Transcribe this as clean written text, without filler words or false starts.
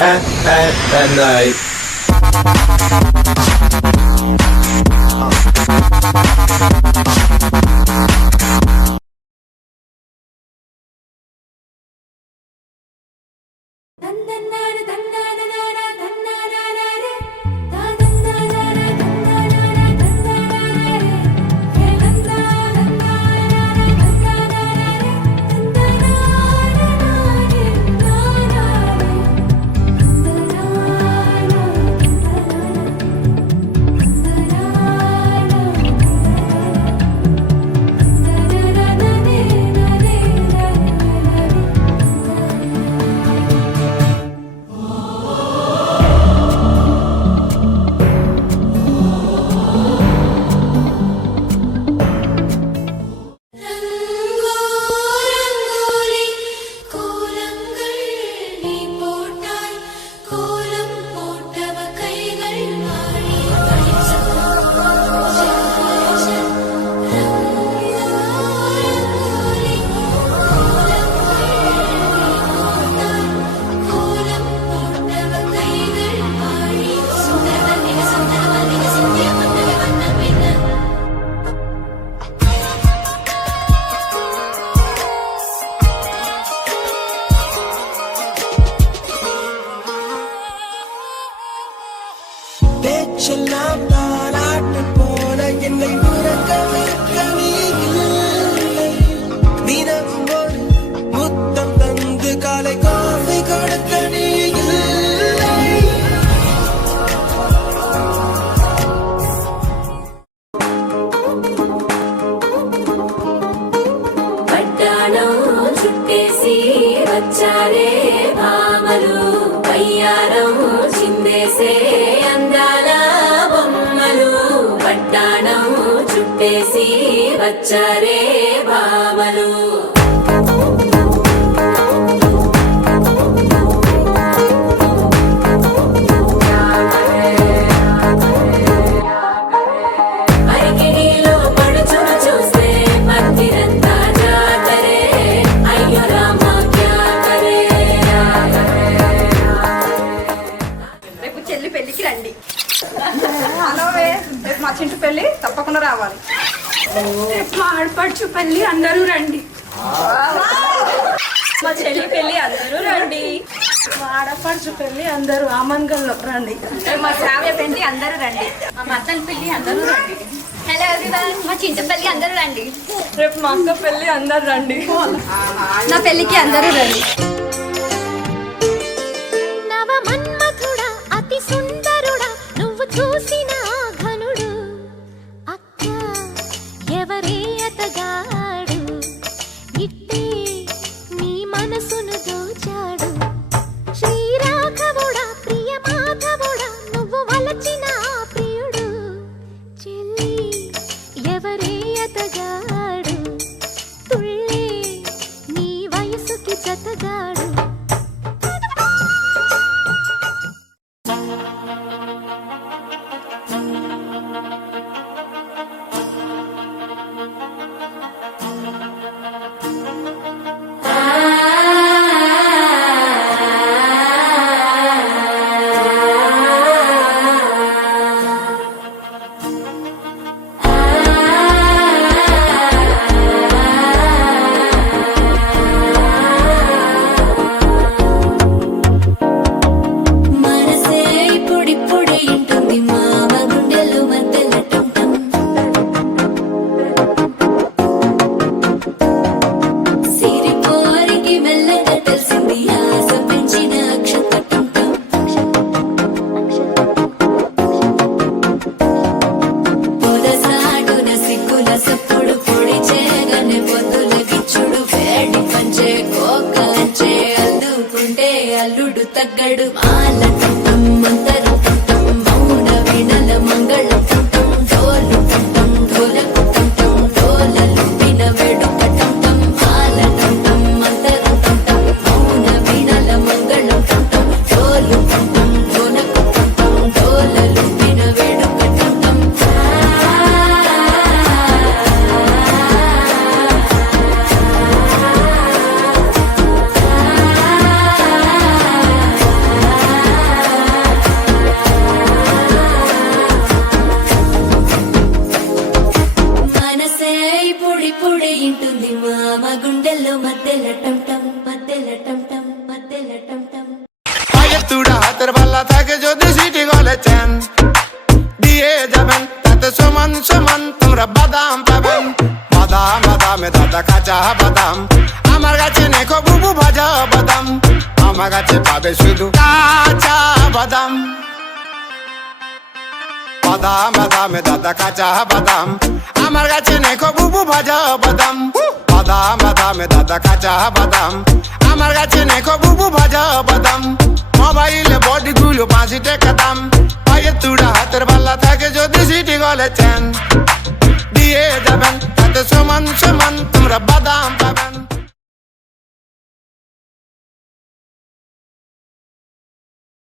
at night. பேச்செல்லாம் தாலாட்டு போல என்னை உறங்க வைக்க நீ இல்லை. தினமும் ஒரு முத்தம் தந்து காலை காஃபி கொடுக்க நீ இல்லை. పట్టాణం చుట్టేసి వచ్చారే భామలు పయ్యారం చిందేసే అందాల బొమ్మలు పట్టాణం చుట్టేసి వచ్చారే భామలు అరికిడిలో పడుచును చూస్తే పత్తిరంతా జాతరే అయ్యో రామ క్యా కరే. రేపు చెల్లి పెళ్ళికి రండి. హలోవే, రేపు మా చింటు పెళ్ళి తప్పకుండా రావాలి. రేపు మా ఆడపడుచు పెళ్ళి అందరూ రండి. మా చెల్లి పెళ్ళి అందరూ రండి. మా ఆడపడుచు పెళ్ళి అందరూ ఆమన్గల్లో రండి. మా శ్రావ్య పెళ్ళి అందరూ రండి. మా మద్దన్ పెళ్ళి అందరూ రండి. హలో ఎవ్రీవన్, మా చింటు పెళ్ళి అందరూ రండి. రేపు మా అక్క పెళ్ళి అందరూ రండి. నా పెళ్ళికి అందరూ రండి. నవ మన్మథుడా అతి సుందరుడా నువ్వు చూసిన ఘనుడు అక్క ఎవరే అతగాడు ఇట్టే నీ మనసును దోచాడు శ్రీరాఘవుడా ప్రియ మాధవుడా నువ్వు వలచిన ప్రియుడు చెల్లి ఎవరే అతగాడు తుళ్ళే నీ వయసుకి జతగాడు. మనసే ఇప్పుడిప్పుడే ఇంటుంది మామ గుండెలు మధ్యలటం సిరిపోరికి మెల్లగా తెలిసింది ఆశ పెంచిన అక్షతటం పొదసాటున సిగ్గుల సప్పుడు పొడి చేయగానే పొద్దుల గిచ్చుడు వేడి పంచే కోకలంచే అల్లుకుంటే అల్లుడు తగ్గడు మాల టం మంతరం టం మౌన వినల మంగళం టం డోలు టం డోలకు టం డోలలు విన వేడుక టం మాల టం మంతరం టం మౌన వినల మంగళం టం డోలు టం డోలకు టం డోలలు విన వేడుక టం. কাঁচা বাদাম আমার কাছে নেখো বুবু ভাজা বাদাম আমার কাছে পাবে শুধু কাঁচা বাদাম বাদাম বাদামে দাদা কাঁচা বাদাম আমার কাছে নেখো বুবু ভাজা বাদাম বাদাম বাদামে দাদা কাঁচা বাদাম আমার কাছে নেখো বুবু ভাজা বাদাম মোবাইলে বডি গুলো 5 টাকা দাম পায়ের তুড়া হাতের বালা থাকে যদি সিটি গলে চেন দিয়ে যাবেন তাতে সমান সমান তোমরা বাদাম